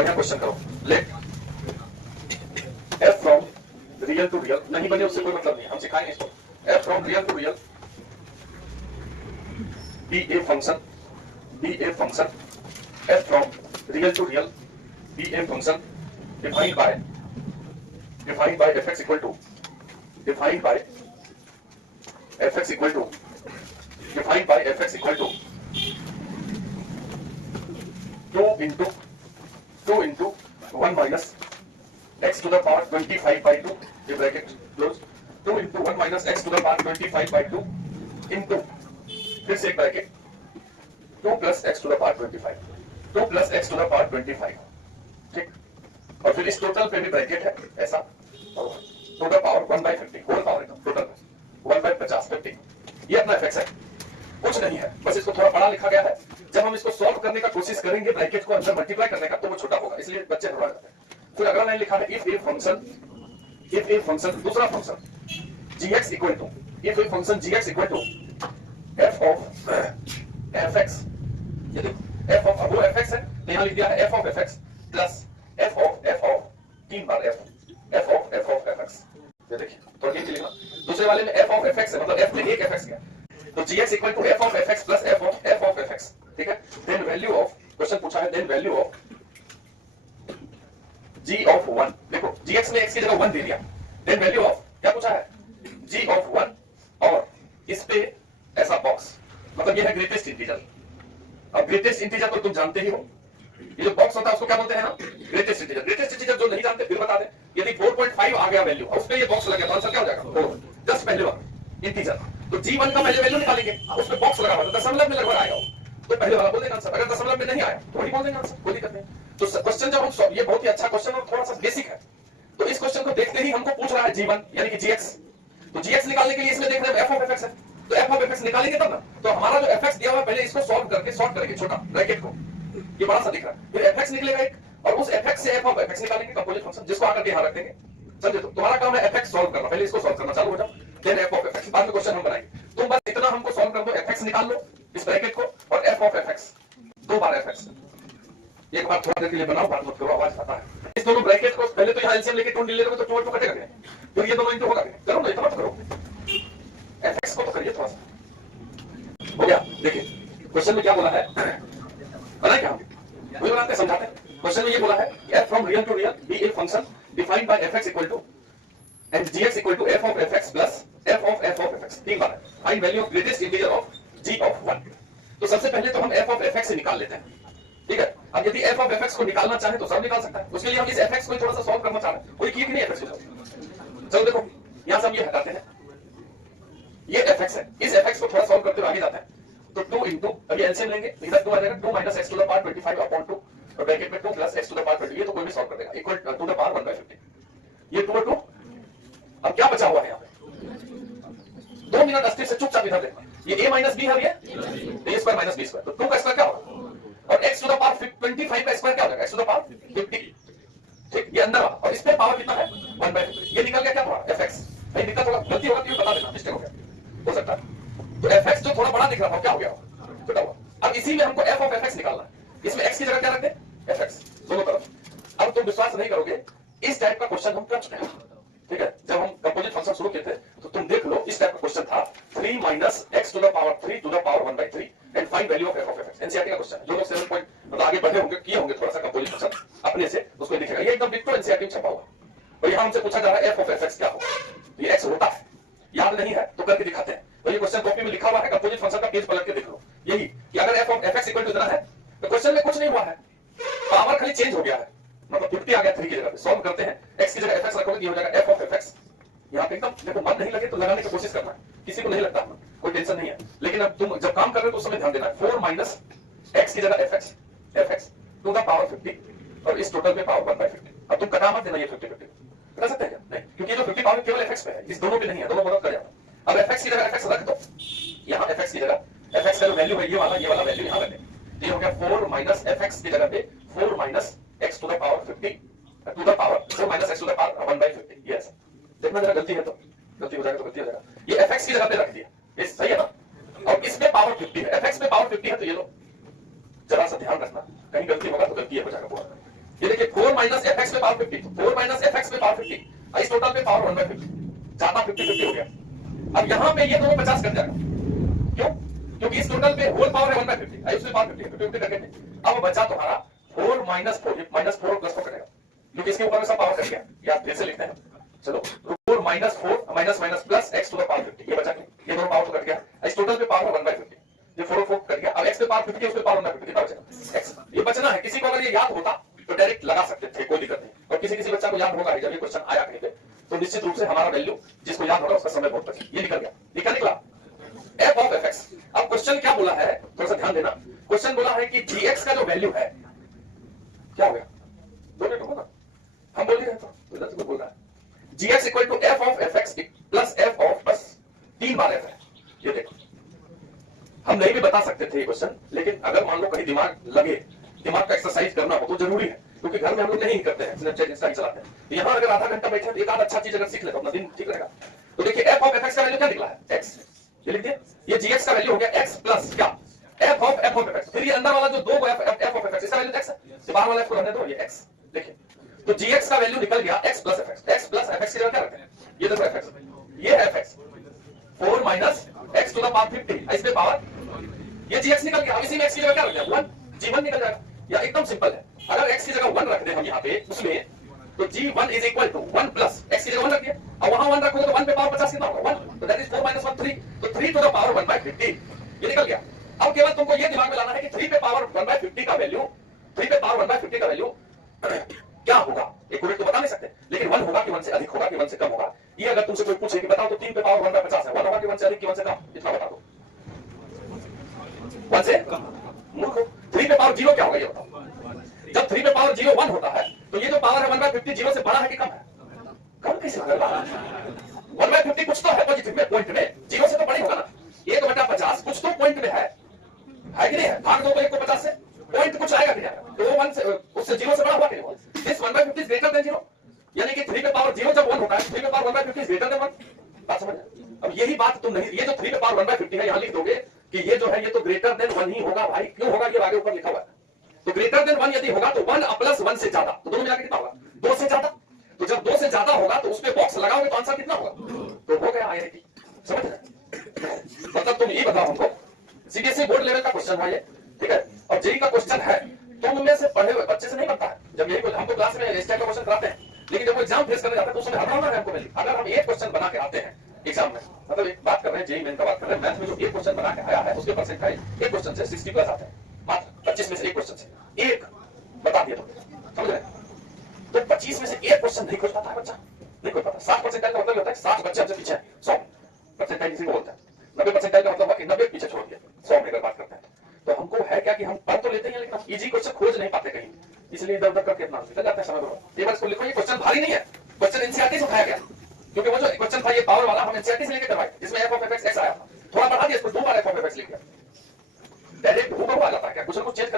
बढ़िया क्वेश्चन करो। Let f from real to real, नहीं बने उससे कोई मतलब नहीं, हम सिखाएंगे इसको। f from real to real be a function f from real to real be a function defined by fx equal to 2 into 1 minus x to the power 25 by 2, the bracket close, 2 into 1 minus x to the power 25 by 2 into, फिर से एक bracket, 2 plus x to the power 25, 2 plus x to the power 25, ठीक। और फिर इस total पे भी bracket है ऐसा, to the power 1 by 50, whole power एकदम टोटल 1 by 50, 50। ये अपना fx है, कुछ नहीं है, बस इसको थोड़ा बड़ा लिखा गया है। जब हम इसको सॉल्व करने का कोशिश करेंगे ब्रैकेट को अंदर मल्टीप्लाई करने का, तो वो छोटा होगा, इसलिए बच्चे घबरा जाते हैं। फिर अगला लाइन लिखा है इफ ए फंक्शन दूसरा function gx equal to, if a function gx equal to f of fx, ये देखो f ऑफ, वो fx है तो यहां लिख दिया है f of fx plus f of 3 bar f of fx, ये देखिए थोड़ा ठीक लिखना। दूसरे वाले में f ऑफ fx है, मतलब f में एक fx गया, तो gx equal to f of fx plus f of fx, ठीक है। देन वैल्यू ऑफ, क्वेश्चन पूछा है then value of g of 1, देखो gx में x की जगह 1 दे दिया, देन वैल्यू ऑफ क्या पूछा है g ऑफ 1, और इस पे ऐसा बॉक्स, मतलब ये है ग्रेटेस्ट इंटीजर। अब ग्रेटेस्ट इंटीजर तो तुम जानते ही हो, ये जो बॉक्स होता है उसको क्या बोलते हैं ना, ग्रेटेस्ट इंटीजर। ग्रेटेस्ट इंटीजर जो नहीं जानते फिर बता दें, यदि 4.5 आ गया वैल्यू, उस पे ये बॉक्स लग गया तो आंसर क्या हो जाएगा 4, जस्ट पहले वाला इंटीजर। तो g1 का पहले वैल्यू निकालेंगे, उस पे बॉक्स लगा हुआ है, दशमलव में लगभग आएगा, तो पहले वाला बोल देंगे आंसर। अगर दशमलव में नहीं आया तो वही बोल देंगे आंसर, कोई दिक्कत नहीं। तो क्वेश्चन जब हम, ये बहुत ही अच्छा क्वेश्चन और थोड़ा सा बेसिक है, तो इस क्वेश्चन को देखते ही हमको पूछ रहा है g1 यानी कि gx, तो gx निकालने के लिए इसमें देख रहे हैं f ऑफ fx है, तो f ऑफ fx निकालेंगे तब ना। तो हमारा जो fx दिया हुआ है पहले इसको सॉल्व करके सॉर्ट करेंगे, छोटा ब्रैकेट को, ये बड़ा सा दिख रहा है, फिर fx निकलेगा एक, और उस fx से f ऑफ fx निकालेंगे कंपोजिट फंक्शन, जिसको आकर के यहां रख देंगे। समझे? तो तुम्हारा काम है fx सॉल्व करना, पहले इसको सॉल्व करना चालू हो जाओ, देन f ऑफ fx, बाद में क्वेश्चन हम बनाएंगे। तुम बस इतना हमको सॉल्व कर दो, fx निकाल लो इस ब्रैकेट को, और f of fx, 2 bar fx, एक बार थोड़ा देर के लिए बनाओ, बात मत करो, आवाज आता है। इस दोनों ब्रैकेट को पहले तो यहां एलसीएम लेके 2 ले लोगे तो 2 कटेगा नहीं, फिर ये दोनों इनटू होगा, करो ना, इतना मत करो, fx को तो करिए थोड़ा सा। हो गया? देखिए क्वेश्चन में क्या बोला है, बनाए क्या हम वही बनाते समझाते हैं। क्वेश्चन में ये बोला है f from real to real be a function defined by fx equal to and gx equal to f of fx plus f of fx, 3 बार है। Find value of greatest integer of g of 1। तो सबसे पहले तो हम f of fx से निकाल लेते हैं, ठीक है। अब यदि f of fx को निकालना चाहे तो सब निकाल सकता है, उसके लिए हम इस fx को थोड़ा सा सॉल्व करना चाह रहे हैं, कोई किया कि नहीं fx को। चलो देखो यहां से हम ये हटाते हैं, ये fx है, इस fx को थोड़ा सॉल्व करते हुए आगे जाते हैं। तो 2 into, अभी एलसीएम लेंगे, इधर 2 आ जाएगा, 2 minus x to the power 25 upon 2, और ब्रैकेट में 2 plus x to the power 20, ये तो कोई भी सॉल्व कर देगा, equal to the power 1 by 50, ये 2 और 2। अब क्या बचा हुआ है यहाँ पे, 2 मिनट अस्थिर से चुपचाप इधर देखना, ये a minus b है, ये a square minus b square, तो 2 का स्क्वायर क्या होगा, और x to the power 25 का स्क्वायर क्या हो जाएगा, x to the power 50, ठीक। ये अंदर वाला, और इस पे पावर कितना है 1 by 50, ये निकल गया क्या थोड़ा fx, भाई दिक्कत होगा, गलती होगा तो बता देना, मिस्टेक हो गया, हो सकता है। तो fx जो थोड़ा बड़ा दिख रहा था क्या हो गया, छोटा हुआ। अब इसी में हमको f ऑफ fx निकालना है, इसमें x की जगह क्या रख दें fx, दोनों तरफ। अब तुम विश्वास नहीं करोगे, इस टाइप का क्वेश्चन हम कर चुके हैं, ठीक है। जब हम कंपोजिट फंक्शन शुरू किए थे तो तुम देख लो, इस टाइप का क्वेश्चन था 3 minus x to the power 3 to the power 1 by 3 and find value of f of fx, NCERT का क्वेश्चन है। जो लोग 7 पॉइंट मतलब आगे बढ़े होंगे, किए होंगे थोड़ा सा कंपोजिट फंक्शन अपने से, उसको दिखेगा, ये एकदम डिक्टो एनसीईआरटी में छपा हुआ। और यहां हमसे पूछा जा रहा है f of fx क्या होगा, ये x होता है, याद नहीं है तो करके दिखाते हैं। तो ये क्वेश्चन कॉपी में लिखा हुआ है, कंपोजिट फंक्शन का पेज पलट के देख लो, यही कि अगर f of fx equal to इतना है, तो क्वेश्चन में कुछ नहीं हुआ है, पावर खाली चेंज हो गया है, मतलब 50 आ गया 3 की जगह पे। सॉल्व करते हैं, x की जगह fx रखोगे, ये हो जाएगा f of fx। यहां पे एकदम देखो, मन नहीं लगे तो लगाने की कोशिश करना है, किसी को नहीं लगता, कोई टेंशन नहीं है, लेकिन अब तुम जब काम कर रहे हो तो उस समय ध्यान देना है। 4 minus x की जगह fx टू द पावर 50, और इस टोटल में पावर 1 by 50। अब तुम कटा मत देना, ये 50-50 कटा सकते हैं क्या, नहीं, क्योंकि ये जो 50 पावर केवल fx पे है, इस दोनों पे नहीं है, दोनों मदद कर जाता। अब fx की जगह fx रख दो, यहाँ fx की जगह fx का जो वैल्यू है ये वाला वैल्यू यहाँ रख दें, ये हो गया 4 minus fx की जगह पे 4 minus x to the power 50 to the power 4 minus x to the power 1 by 50, ये ऐसा देखना, जरा गलती है तो गलती हो जाएगा, तो गलती हो जाएगा, ये fx की जगह पे रख दिया, ये सही है ना। और इसमें पावर 50 है, fx में पावर 50 है, तो ये लो जरा सा ध्यान रखना, कहीं गलती होगा तो गलती हो जाएगा पूरा। ये देखिए माइनस एफ एक्स पे पावर 50, 4 माइनस एफ एक्स पे पावर 50, इस टोटल पे पावर 1/50, ज्यादा 50-50 हो गया। अब यहाँ पे ये दोनों 50 कट जाएगा, क्यों? क्योंकि इस टोटल पे होल पावर है 1/50, इसमें पावर 50 50 करके अब बचा तुम्हारा 4 माइनस 4, माइनस 4 प्लस 4 कटेगा, क्योंकि इसके ऊपर में सब पावर कट गया। या फिर से लिखते हैं, चलो 4 minus 4 minus minus plus x to the power 50, ये बचा के ये दोनों पावर तो कट गया, इस टोटल पे पावर 1/50, ये 4 4 कट गया। अब x पे पावर 50 उस पे पावर 1/50 कितना बचेगा x, ये बचना है। किसी को अगर ये याद होता तो डायरेक्ट लगा सकते थे, कोई दिक्कत नहीं। और किसी बच्चा को याद होगा जब ये क्वेश्चन आया कहीं पे, तो निश्चित रूप से हमारा वैल्यू जिसको याद होगा उसका समय बहुत बचे। ये निकल गया, ये क्या निकला? f of fx। अब क्वेश्चन क्या बोला है, थोड़ा सा ध्यान देना। क्वेश्चन बोला है कि gx का जो वैल्यू है क्या हो गया, दो मिनट होगा, हम बोल ही रहे तो इधर से बोल रहा है gx equal to f of fx plus f of, बस 3 बार f है। ये देखो, हम नहीं भी बता सकते थे ये क्वेश्चन, लेकिन अगर मान लो कहीं दिमाग लगे, दिमाग का एक्सरसाइज करना हो तो जरूरी है, क्योंकि घर में हम लोग नहीं करते हैं, स्नैपचैट इंस्टा चलाते हैं। यहाँ अगर आधा घंटा बैठे तो एक आध अच्छा चीज अगर सीख ले तो अपना दिन ठीक रहेगा। तो देखिए f ऑफ fx का वैल्यू क्या निकला है, x, ये लिख दिया। ये gx का वैल्यू हो गया x प्लस क्या, f ऑफ fx। फिर ये अंदर वाला जो दो f ऑफ fx, इसका वैल्यू x है, तो बाहर वाला f को रहने दो, ये x। देखिए तो gx का वैल्यू निकल गया x plus fx। x plus fx की जगह क्या रखते हैं, ये देखो fx, ये fx 4 minus x to the power 50, इस पे पावर, ये gx निकल गया। अब इसी में x की जगह क्या रख दिया, 1, g1 निकल जाएगा। या एकदम सिंपल है, अगर x की जगह 1 रख दे हम यहाँ पे उसमें, तो g1 is equal to 1 plus x की जगह 1 रख दिया। अब वहां 1 रखोगे तो 1 पे पावर 50 कितना होगा, 1, तो दैट इज 4 माइनस 1 3, तो 3 टू द पावर 1/50, ये निकल गया। अब केवल तुमको ये दिमाग में लाना है कि 3 पे पावर 1/50 का वैल्यू, 3 पे पावर 1/50 का वैल्यू क्या होगा, एक्यूरेट तो बता नहीं सकते, लेकिन 1 होगा कि 1 से अधिक होगा कि 1 से कम होगा। ये अगर तुमसे कोई पूछे कि बताओ तो 3 पे पावर 1/50 है, 1 होगा कि 1 से अधिक कि 1 से कम, इतना बता दो। 1 से कम, मूर्ख हो। 3 पे पावर 0 क्या होगा ये बताओ। जब 3 पे पावर 0 1 होता है तो ये जो पावर है 1/50 0 से बड़ा है कि कम है, कम कैसे होगा, 1/50 कुछ तो है पॉजिटिव में, पॉइंट में, 0 से तो बड़ी होगा ना। 1/50 कुछ तो पॉइंट में है कि नहीं है, भाग दो तो 1 को 50 से, पॉइंट कुछ आएगा कि नहीं, तो वो 1 से उससे 0 से बड़ा हुआ कि नहीं हुआ। दिस 1/50 इज ग्रेटर देन 0, यानी कि 3 पे पावर 0 जब 1 होता है, 3 पे पावर 1/50 इज ग्रेटर देन 1। बात समझ। अब यही बात तुम नहीं, ये जो 3 पे पावर 1/50 है यहां लिख दोगे कि ये जो है ये तो ग्रेटर देन 1 ही होगा भाई। क्यों होगा, ये आगे ऊपर लिखा हुआ है। तो ग्रेटर देन 1 यदि होगा तो 1 प्लस 1 से ज्यादा, तो दोनों मिला के कितना होगा, 2 से ज्यादा। तो जब 2 से ज्यादा होगा तो उसमें बॉक्स लगाओगे तो आंसर कितना होगा, तो हो गया आईआईटी। समझ रहे, मतलब तुम ये बताओ हमको, सीबीएसई बोर्ड लेवल का क्वेश्चन है ये, ठीक है, और जेई का क्वेश्चन है, तुम में से पढ़े हुए बच्चे से नहीं बनता है। जब यही हमको क्लास में इस टाइप का क्वेश्चन कराते हैं, लेकिन जब वो एग्जाम फेस करने जाते हैं तो उसमें हर है हमको मिली। अगर हम एक क्वेश्चन बना के आते हैं एग्जाम में, मतलब एक बात कर रहे हैं जेई मेन का बात कर रहे हैं, मैथ में जो एक क्वेश्चन बना के आया है उसके परसेंटाइल एक क्वेश्चन से 60 प्लस आते हैं, मात्र 25 में से एक क्वेश्चन से एक बता दिया, तो समझ रहे। तो 25 में से एक क्वेश्चन नहीं खोज पाता है बच्चा, नहीं खोज पाता। 60% का मतलब होता है 60 बच्चे हमसे पीछे हैं, 100% इसी को बोलते हैं। 90% का मतलब है कि 90 पीछे छोड़ दिया, 100 में अगर बात करते हैं तो हमको है क्या कि हम पढ़ तो लेते हैं लेकिन इजी क्वेश्चन खोज नहीं पाते कहीं, इसलिए इधर उधर करके अपना निकल जाते हैं समय बर्बाद। एक बार इसको लिखो, ये क्वेश्चन भारी नहीं है, क्वेश्चन एनसीईआरटी से उठाया गया, क्योंकि वो जो क्वेश्चन था ये पावर वाला हम एनसीईआरटी से लेके करवाए, जिसमें f ऑफ fx x आया था, थोड़ा बढ़ा दिया इसको, 2 बार f ऑफ fx लिख दिया, डायरेक्ट हुबहू आ जाता है क्या, क्वेश्चन को चेंज